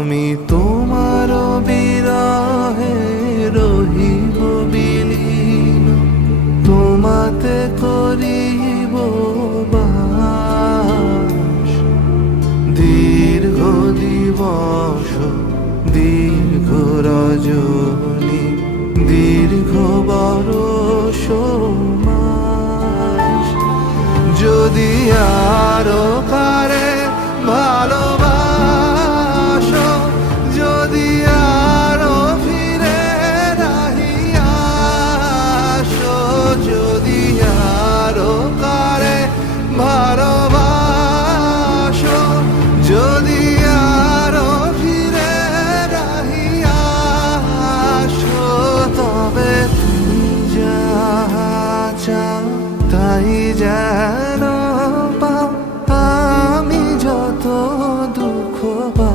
আমি তোমার বিরাহে রহিব বিলীন। তোমাতে করিব বাস। দীর্ঘ দিবস, দীর্ঘ রজনী, দীর্ঘ বরষ যদি তাই যেন পাও আমি যত দুঃখ পা